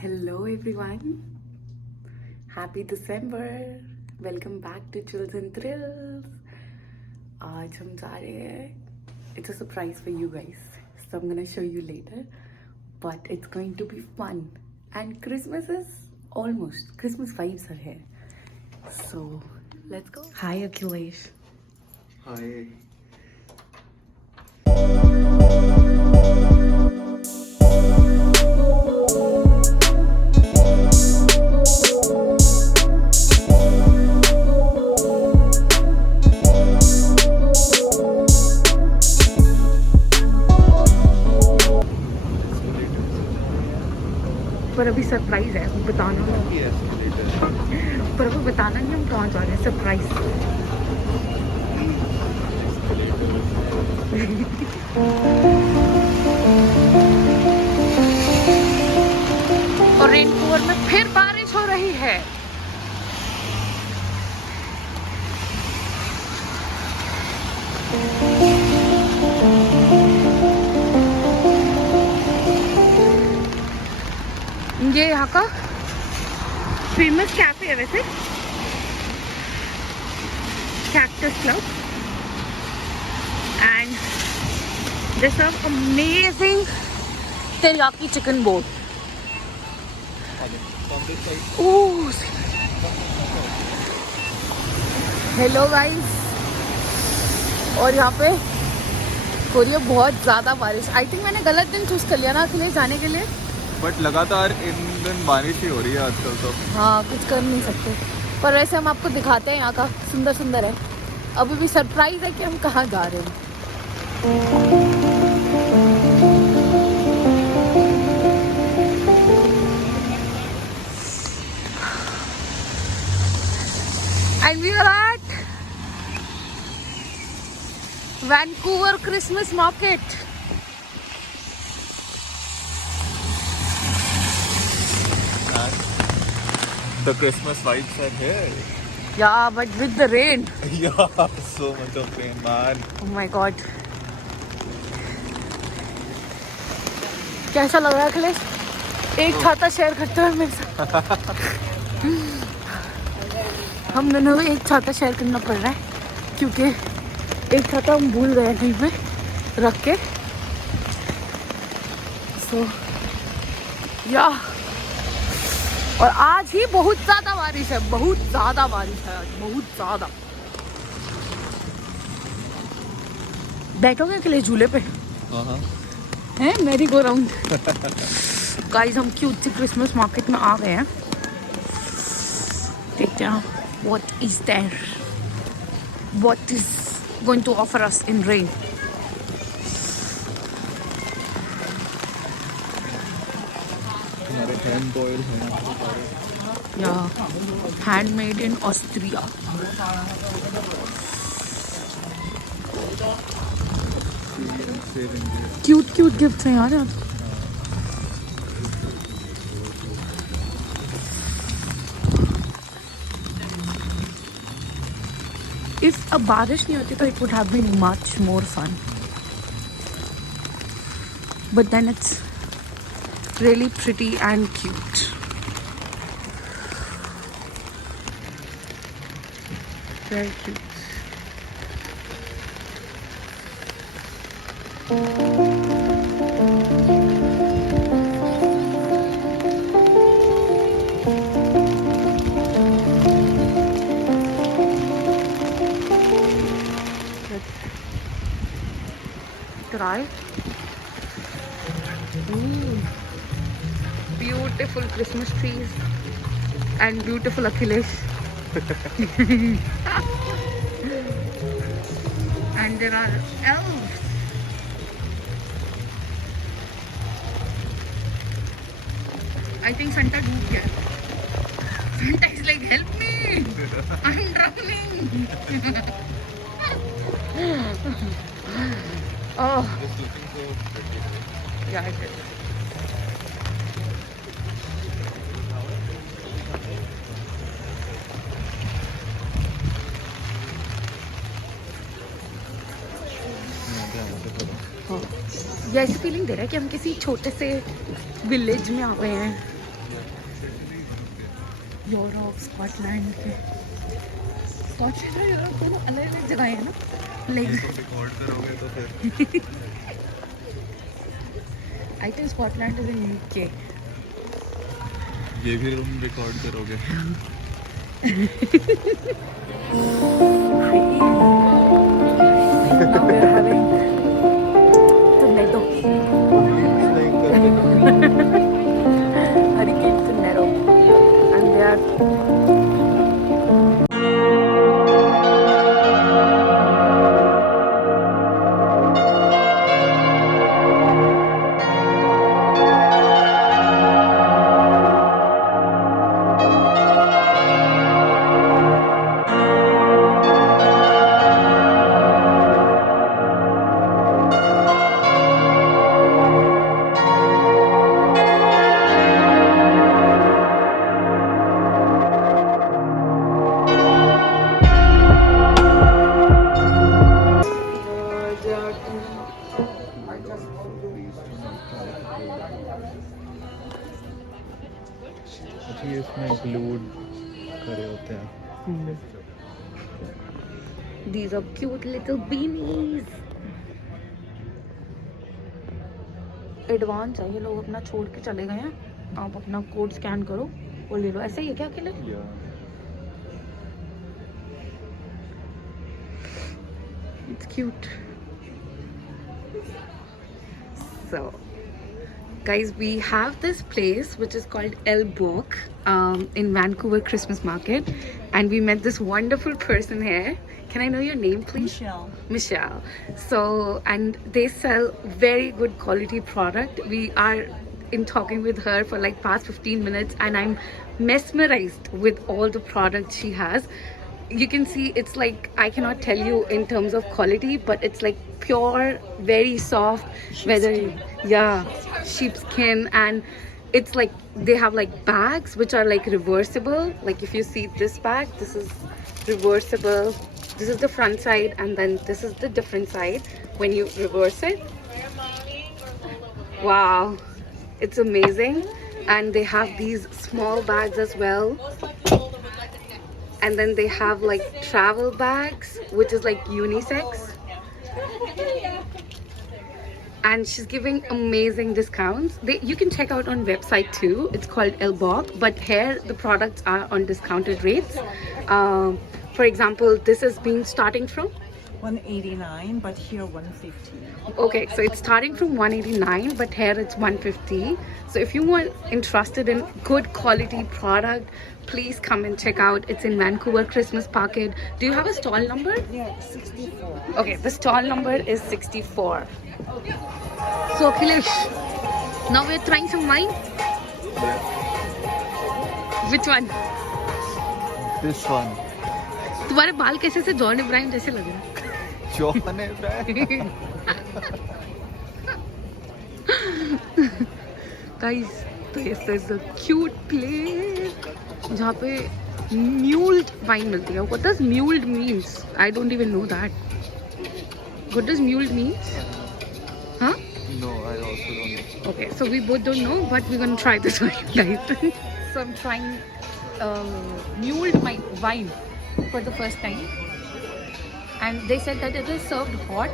Hello everyone. Happy December. Welcome back to Chills and Thrills. आज हम जा रहे हैं. It's a surprise for you guys. So I'm gonna show you later. But it's going to be fun. And Christmas is almost. Christmas vibes are here. So let's go. Hi Akhilesh. Hi. पर अभी surprise है, बताना पर अभी बताना नहीं हम कहाँ जा रहे हैं. सरप्राइज. और रेनकोवर में फिर बारिश हो रही है. ये यहाँ का फेमस कैफे है वैसे, cactus club, and they serve amazing teriyaki chicken bowl. Hello guys. और यहाँ पे हो रही है बहुत ज़्यादा बारिश. आई थिंक मैंने गलत दिन चूज कर लिया ना अखिलेश जाने के लिए. बट लगातार इन दिन बारिश ही हो रही है आजकल तो. हाँ, कुछ कर नहीं सकते. पर वैसे हम आपको दिखाते हैं यहाँ का सुंदर सुंदर है. अभी भी सरप्राइज है कि हम कहाँ जा रहे हैं. And we are at Vancouver Christmas Market. The Christmas vibes are here. Yeah, but with the rain. Yeah, so much of rain, man. Oh my God. कैसा लग रहा है अखिलेश? एक छाता शेयर करते हुए मेरे साथ. हम दोनों को एक छाता शेयर करना पड़ रहा है क्योंकि एक छाता हम भूल गए कहीं पे रख के. सो या और आज ही बहुत ज़्यादा बारिश है. बहुत ज़्यादा बारिश है आज, बहुत ज़्यादा. बैठोगे अकेले झूले पे? हाँ. हैं मेरी गो राउंड. गाइस हम क्यूट सी क्रिसमस मार्केट में आ गए हैं. देखते हैं what is there, what is going to offer us in rain. हमारे हैंड ऑयल है. या handmade in Austria. Cute cute gifts हैं यार. इफ अब बारिश नहीं होती तो it would have been much more fun. But then it's really pretty and cute. Very cute. Let's try. Ooh. Beautiful Christmas trees and beautiful Akhilesh. And there are elves. I think Santa डूब गया. Santa is like, help me, I'm drowning. Oh, yeah, it is. ये ऐसी feeling दे रहा है कि हम किसी छोटे से विलेज में आ गए हैं. यूरोप स्कॉटलैंड के स्कॉटलैंड और यूरोप दोनों अलग अलग जगह है ना लेकिन रिकॉर्ड करोगे तो फिर I think Scotland is in UK ये भी तुम रिकॉर्ड करोगे. Now we're having tomato. Hurricane tomato. And they are अच्छा, ये इसमें इंक्लूड करे होते हैं. these are cute little beanies. Advance है ये लोग अपना छोड़ के चले गए हैं. आप अपना कोड स्कैन करो और ले लो. ऐसे ही है क्या अकेले? It's cute. So, guys, we have this place which is called El Boc in Vancouver Christmas Market, and we met this wonderful person here. Can I know your name, please? Michelle. Michelle. So, and they sell very good quality product. We are in talking with her for like past 15 minutes, and I'm mesmerized with all the products she has. You can see it's like, I cannot tell you in terms of quality, but it's like pure, very soft, whether sheepskin, and it's like they have like bags which are like reversible. Like if you see this bag, this is reversible. This is the front side, and then this is the different side when you reverse it. Wow, it's amazing. And they have these small bags as well. And then they have like travel bags, which is like unisex. And she's giving amazing discounts. You can check out on website too. It's called El Boc, but here the products are on discounted rates. For example, this is being starting from 189, but here 150. okay, so it's starting from 189, but here it's 150. So if you want interested in good quality product, please come and check out. It's in Vancouver Christmas Market. Do you have a stall number? Yeah, 64. Okay, the stall number is 64. So Akhilesh, now we're trying some wine. Which one? This one. तुम्हारे बाल कैसे से John Ibrahim जैसे लग रहे हैं? John Abraham. Guys, this is a cute place जहाँ पे mulled wine मिलती है. What does mulled means? I don't even know that. What does mulled means? Huh? No, I also don't know. Okay, so we both don't know, but we're gonna try this wine, guys. So I'm trying mulled wine for the first time, and they said that it is served hot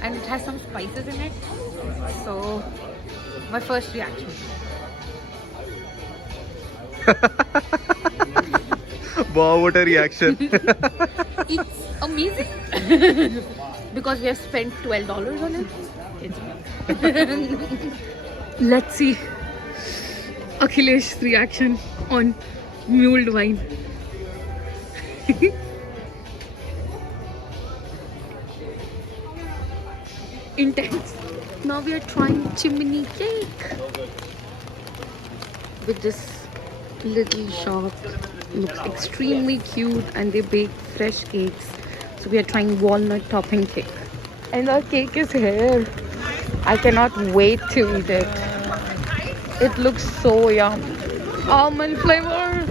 and it has some spices in it. So my first reaction. Wow, what a reaction. It's amazing because we have spent $12 on it. It's let's see Akhilesh's reaction on mulled wine. Intense. Now we are trying chimney cake with this little shop. Looks extremely cute, and they bake fresh cakes. So we are trying walnut topping cake, and our cake is here. I cannot wait to eat it. It looks so yum. Almond flavor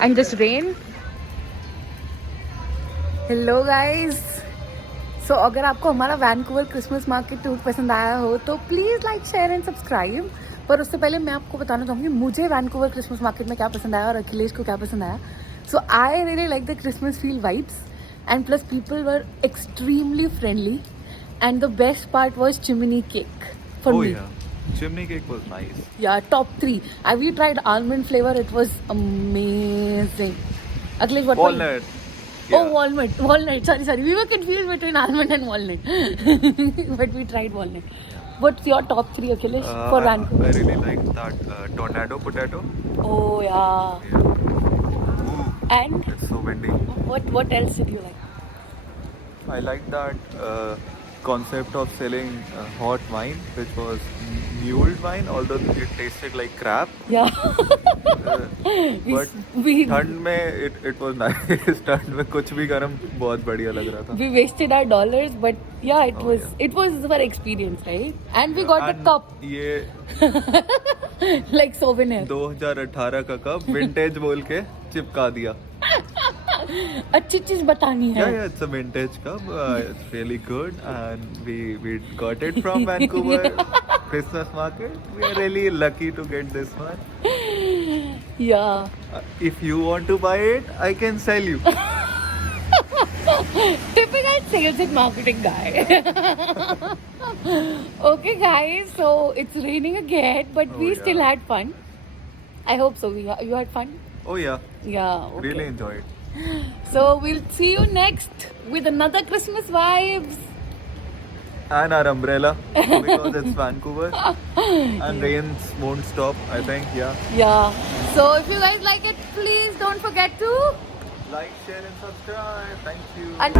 and this rain. Hello guys. So अगर आपको हमारा Vancouver Christmas market tour पसंद आया हो तो please like share and subscribe. पर उससे पहले मैं आपको बताना चाहूँगी मुझे वैंकूवर क्रिसमस मार्केट में क्या पसंद आया और अखिलेश को क्या पसंद आया. So I really like the Christmas feel vibes and plus people were extremely friendly and the best part was chimney cake for Oh me. yeah, chimney cake was nice. Yeah, top 3. We tried almond flavor. It was amazing. Akhilesh, what? Walnut. Oh, walnut. Walnut. Sorry. We were confused between almond and walnut. But we tried walnut. What's your top 3, Akhilesh, for Vancouver? I really liked that tornado potato. Oh, yeah. Yeah. Ooh, And it's so windy. what else did you like? I like that concept of selling hot wine, which was mulled wine, although it tasted like crap. Yeah. But we ठंड में it was nice. ठंड में कुछ भी गर्म बहुत बढ़िया लग रहा था. we wasted our dollars, but yeah, Oh, it was for experience, right? And we got And the cup ये like souvenir. 2018 का कप विंटेज बोल के चिपका दिया. अच्छी चीज बतानी है. Yeah, it's a vintage cup. It's really good, and we got it from Vancouver Christmas market. We are really lucky to get this one. Yeah. If you want to buy it, I can sell you. Typical sales and marketing guy. Okay, guys. So it's raining again, but Oh, we yeah. still had fun. I hope so. You had fun? Oh yeah, Yeah. Okay. really enjoyed. So we'll see you next with another Christmas vibes. And our umbrella because it's Vancouver, and rains won't stop. I think Yeah. So if you guys like it, please don't forget to. Like, share, and subscribe. Thank you. And